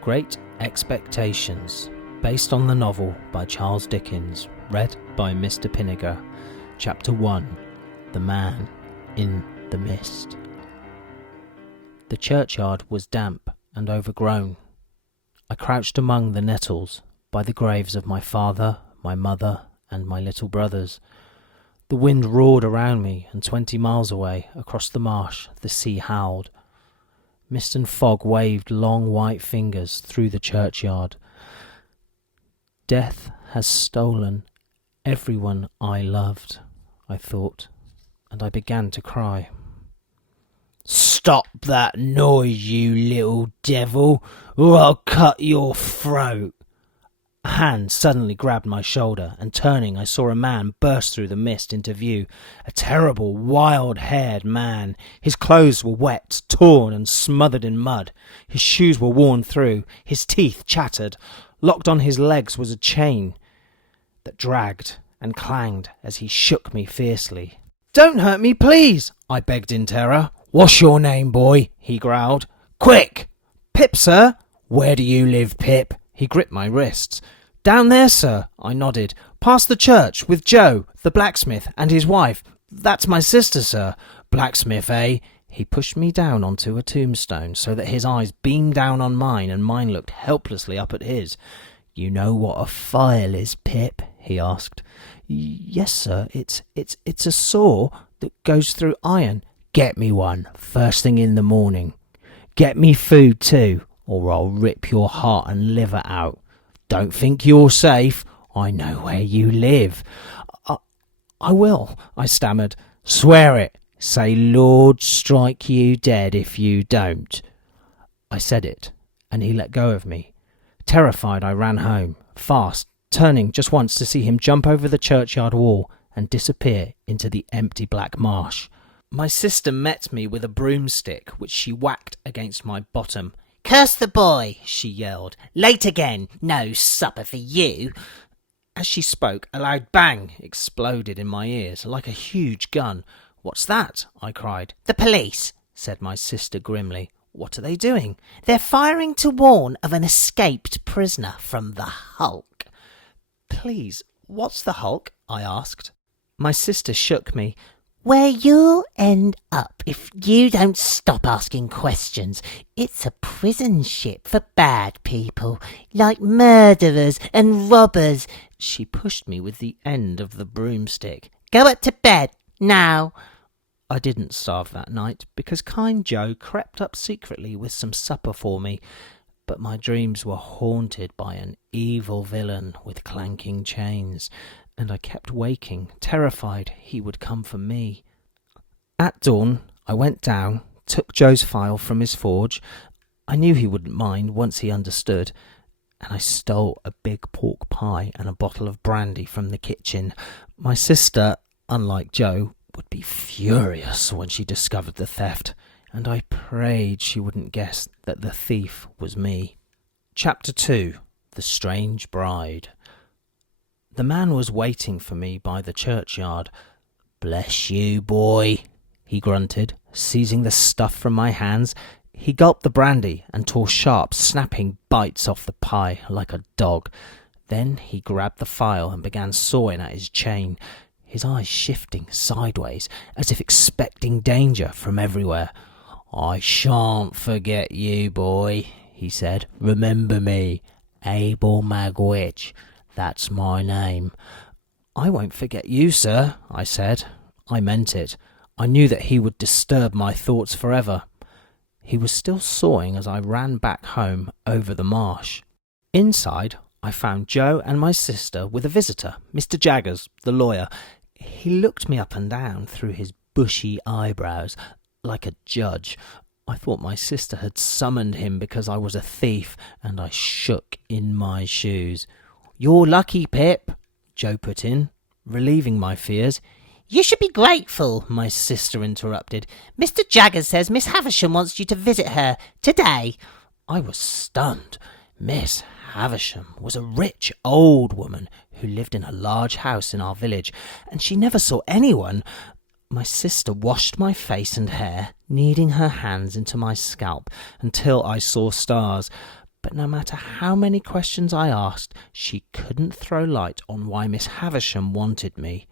Great Expectations, based on the novel by Charles Dickens, read by Mr Pinniger. Chapter 1. The Man in the Mist. The churchyard was damp and overgrown. I crouched among the nettles by the graves of my father, my mother, and my little brothers. The wind roared around me, and 20 miles away, across the marsh, the sea howled. Mist and fog waved long white fingers through the churchyard. Death has stolen everyone I loved, I thought, and I began to cry. "Stop that noise, you little devil, or I'll cut your throat." A hand suddenly grabbed my shoulder, and turning I saw a man burst through the mist into view. A terrible, wild-haired man. His clothes were wet, torn and smothered in mud. His shoes were worn through. His teeth chattered. Locked on his legs was a chain that dragged and clanged as he shook me fiercely. "Don't hurt me, please," I begged in terror. "What's your name, boy?" he growled. "Quick!" "Pip, sir." "Where do you live, Pip?" He gripped my wrists. "Down there, sir," I nodded. "Past the church, with Joe, the blacksmith, and his wife. That's my sister, sir." "Blacksmith, eh?" He pushed me down onto a tombstone so that his eyes beamed down on mine and mine looked helplessly up at his. "You know what a file is, Pip?" he asked. "Yes, sir. It's a saw that goes through iron." "Get me one, first thing in the morning. Get me food too, or I'll rip your heart and liver out. Don't think you're safe. I know where you live." I will," I stammered. "Swear it. Say, Lord strike you dead if you don't." I said it, and he let go of me. Terrified, I ran home, fast, turning just once to see him jump over the churchyard wall and disappear into the empty black marsh. My sister met me with a broomstick, which she whacked against my bottom. "Curse the boy," she yelled. "Late again. No supper for you." As she spoke, a loud bang exploded in my ears like a huge gun. "What's that?" I cried. "The police," said my sister grimly. "What are they doing?" "They're firing to warn of an escaped prisoner from the Hulk." "Please, what's the Hulk?" I asked. My sister shook me. "Where you'll end up if you don't stop asking questions. It's a prison ship for bad people, like murderers and robbers." She pushed me with the end of the broomstick. "Go up to bed, now." I didn't starve that night, because kind Joe crept up secretly with some supper for me, but my dreams were haunted by an evil villain with clanking chains, and I kept waking, terrified he would come for me. At dawn, I went down, took Joe's file from his forge. I knew he wouldn't mind once he understood, and I stole a big pork pie and a bottle of brandy from the kitchen. My sister, unlike Joe, would be furious when she discovered the theft, and I prayed she wouldn't guess that the thief was me. Chapter 2. The Strange Bride. The man was waiting for me by the churchyard. "Bless you, boy," he grunted, seizing the stuff from my hands. He gulped the brandy and tore sharp, snapping bites off the pie like a dog. Then he grabbed the file and began sawing at his chain, his eyes shifting sideways as if expecting danger from everywhere. "I shan't forget you, boy," he said. "Remember me, Abel Magwitch. That's my name." "I won't forget you, sir," I said. I meant it. I knew that he would disturb my thoughts forever. He was still sawing as I ran back home over the marsh. Inside, I found Joe and my sister with a visitor, Mr Jaggers, the lawyer. He looked me up and down through his bushy eyebrows like a judge. I thought my sister had summoned him because I was a thief, and I shook in my shoes. "You're lucky, Pip," Joe put in, relieving my fears. "You should be grateful," my sister interrupted. "Mr Jaggers says Miss Havisham wants you to visit her today." I was stunned. Miss Havisham was a rich old woman who lived in a large house in our village, and she never saw anyone. My sister washed my face and hair, kneading her hands into my scalp until I saw stars, but no matter how many questions I asked, she couldn't throw light on why Miss Havisham wanted me.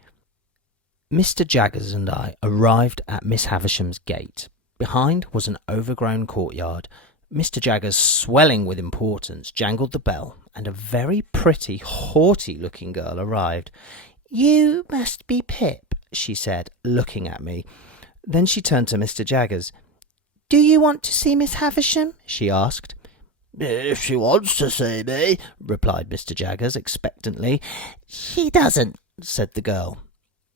Mr Jaggers and I arrived at Miss Havisham's gate. Behind was an overgrown courtyard. Mr Jaggers, swelling with importance, jangled the bell, and a very pretty, haughty-looking girl arrived. "You must be Pip," she said, looking at me. Then she turned to Mr Jaggers. "Do you want to see Miss Havisham?" she asked. "If she wants to see me," replied Mr Jaggers expectantly. "She doesn't," said the girl.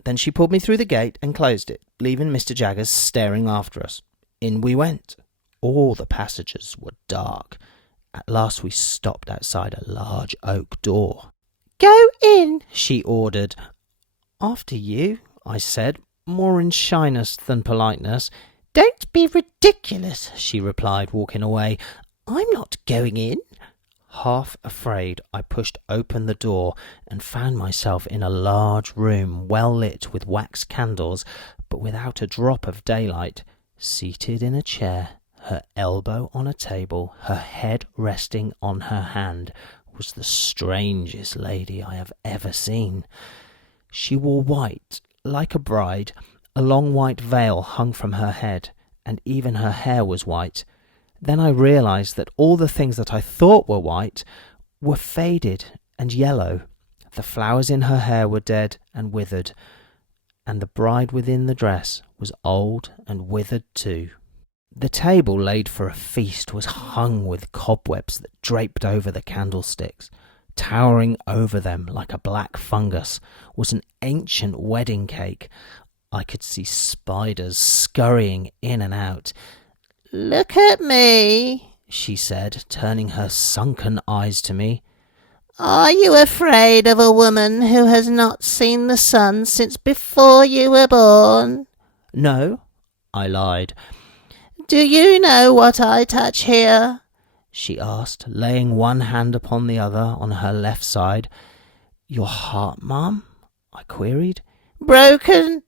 Then she pulled me through the gate and closed it, leaving Mr Jaggers staring after us. In we went. All the passages were dark. At last we stopped outside a large oak door. "Go in," she ordered. "After you," I said, more in shyness than politeness. "Don't be ridiculous," she replied, walking away. "I'm not going in." Half afraid, I pushed open the door and found myself in a large room well lit with wax candles, but without a drop of daylight. Seated in a chair, her elbow on a table, her head resting on her hand, was the strangest lady I have ever seen. She wore white, like a bride. A long white veil hung from her head, and even her hair was white. Then I realized that all the things that I thought were white were faded and yellow. The flowers in her hair were dead and withered, and the bride within the dress was old and withered too. The table laid for a feast was hung with cobwebs that draped over the candlesticks. Towering over them like a black fungus was an ancient wedding cake. I could see spiders scurrying in and out. "Look at me," she said, turning her sunken eyes to me. "Are you afraid of a woman who has not seen the sun since before you were born?" "No," I lied. "Do you know what I touch here?" she asked, laying one hand upon the other on her left side. "Your heart, ma'am?" I queried. "Broken,"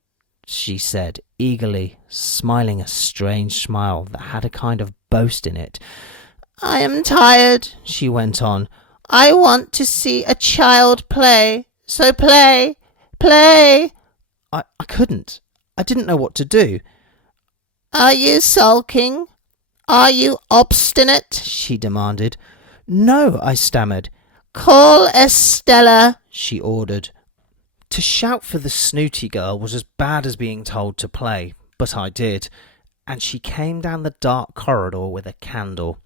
she said eagerly, smiling a strange smile that had a kind of boast in it. "I am tired," she went on. "I want to see a child play, so play, play." I couldn't. I didn't know what to do. "Are you sulking? Are you obstinate?" she demanded. "No," I stammered. "Call Estella," she ordered. To shout for the snooty girl was as bad as being told to play, but I did, and she came down the dark corridor with a candle.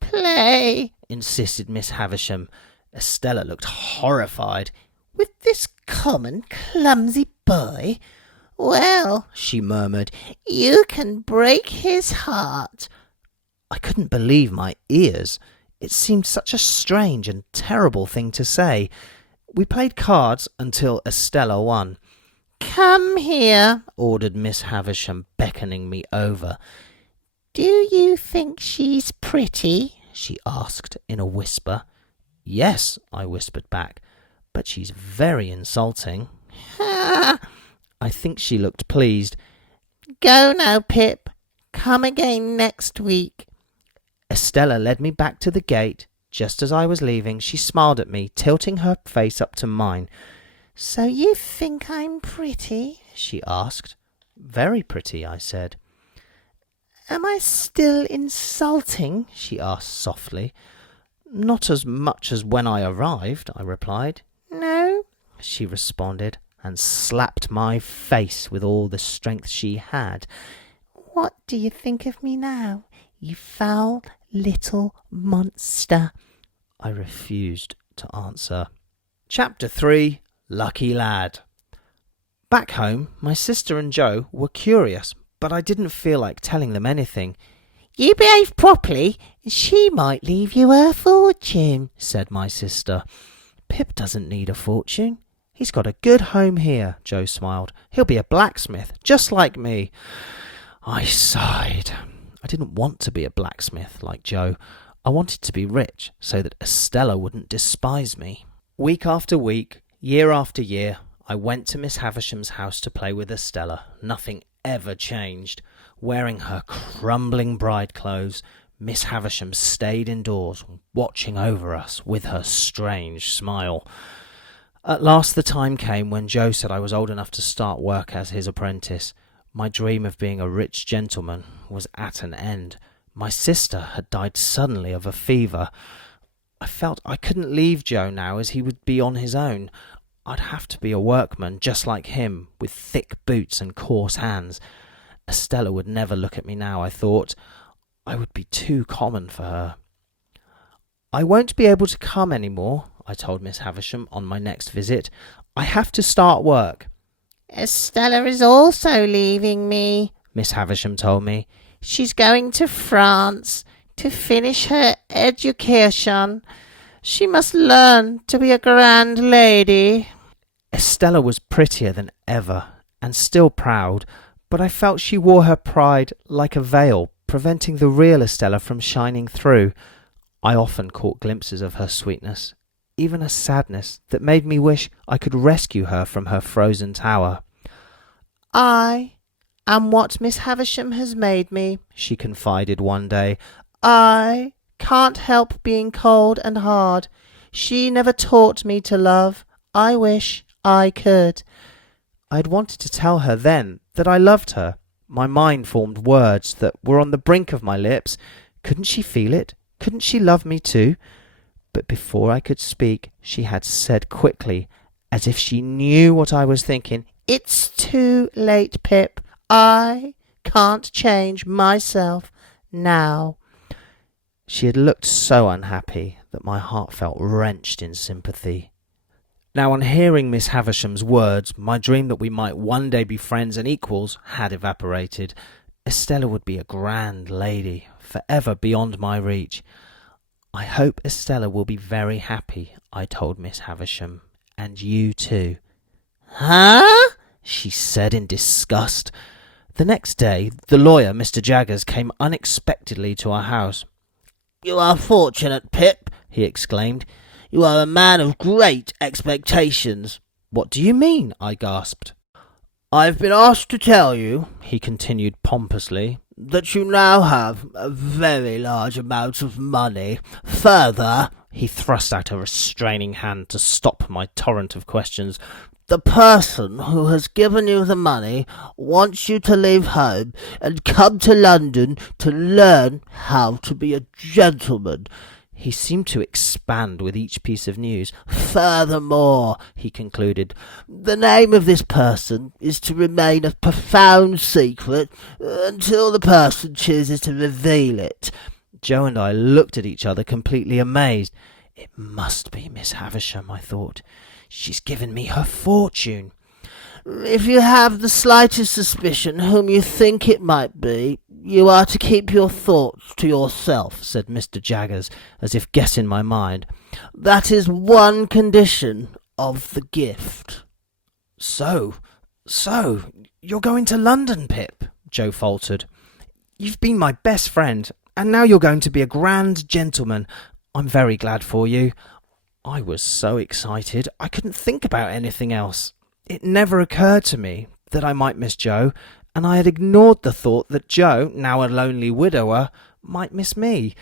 "Play," insisted Miss Havisham. Estella looked horrified. "With this common, clumsy boy? Well," she murmured, "you can break his heart." I couldn't believe my ears. It seemed such a strange and terrible thing to say. We played cards until Estella won. "Come here," ordered Miss Havisham, beckoning me over. "Do you think she's pretty?" she asked in a whisper. "Yes," I whispered back, "but she's very insulting." "Ha!" I think she looked pleased. "Go now, Pip. Come again next week." Estella led me back to the gate. Just as I was leaving, she smiled at me, tilting her face up to mine. "So you think I'm pretty?" she asked. "Very pretty," I said. "Am I still insulting?" she asked softly. "Not as much as when I arrived," I replied. "No," she responded, and slapped my face with all the strength she had. "What do you think of me now, you foul little monster?" I refused to answer. Chapter 3. Lucky Lad. Back home, my sister and Joe were curious, but I didn't feel like telling them anything. "You behave properly, she might leave you a fortune," said my sister. "Pip doesn't need a fortune. He's got a good home here," Joe smiled. "He'll be a blacksmith, just like me." I sighed. I didn't want to be a blacksmith like Joe. I wanted to be rich so that Estella wouldn't despise me. Week after week, year after year, I went to Miss Havisham's house to play with Estella. Nothing ever changed. Wearing her crumbling bride clothes, Miss Havisham stayed indoors, watching over us with her strange smile. At last the time came when Joe said I was old enough to start work as his apprentice. My dream of being a rich gentleman was at an end. My sister had died suddenly of a fever. I felt I couldn't leave Joe now, as he would be on his own. I'd have to be a workman just like him, with thick boots and coarse hands. Estella would never look at me now, I thought. I would be too common for her. I won't be able to come any more, I told Miss Havisham on my next visit. I have to start work. Estella is also leaving me, Miss Havisham told me. She's going to France to finish her education. She must learn to be a grand lady. Estella was prettier than ever, and still proud, but I felt she wore her pride like a veil, preventing the real Estella from shining through. I often caught glimpses of her sweetness, even a sadness that made me wish I could rescue her from her frozen tower. I am what Miss Havisham has made me, she confided one day. I can't help being cold and hard. She never taught me to love. I wish I could. I'd wanted to tell her then that I loved her. My mind formed words that were on the brink of my lips. Couldn't she feel it? Couldn't she love me too? But before I could speak, she had said quickly, as if she knew what I was thinking, It's too late, Pip. I can't change myself now. She had looked so unhappy that my heart felt wrenched in sympathy. Now, on hearing Miss Havisham's words, my dream that we might one day be friends and equals had evaporated. Estella would be a grand lady, forever beyond my reach. I hope Estella will be very happy, I told Miss Havisham, and you too. Huh? She said in disgust. The next day, the lawyer, Mr Jaggers, came unexpectedly to our house. You are fortunate, Pip, he exclaimed. You are a man of great expectations. What do you mean? I gasped. I've been asked to tell you, he continued pompously, that you now have a very large amount of money. Further, he thrust out a restraining hand to stop my torrent of questions. The person who has given you the money wants you to leave home and come to London to learn how to be a gentleman. He seemed to expand with each piece of news. Furthermore, he concluded, the name of this person is to remain a profound secret until the person chooses to reveal it. Joe and I looked at each other completely amazed. It must be Miss Havisham, I thought. She's given me her fortune. If you have the slightest suspicion whom you think it might be, you are to keep your thoughts to yourself, said Mr Jaggers, as if guessing my mind. That is one condition of the gift. So, you're going to London, Pip, Joe faltered. You've been my best friend, and now you're going to be a grand gentleman. I'm very glad for you. I was so excited, I couldn't think about anything else. It never occurred to me that I might miss Joe, and I had ignored the thought that Joe, now a lonely widower, might miss me.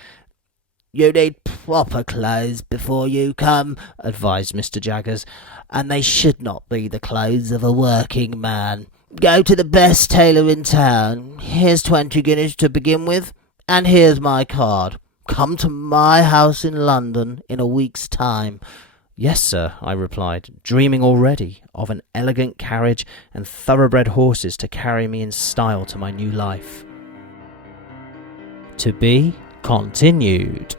You need proper clothes before you come, advised Mr Jaggers, and they should not be the clothes of a working man. Go to the best tailor in town. Here's 20 guineas to begin with, and here's my card. Come to my house in London in a week's time. Yes, sir, I replied, dreaming already of an elegant carriage and thoroughbred horses to carry me in style to my new life. To be continued.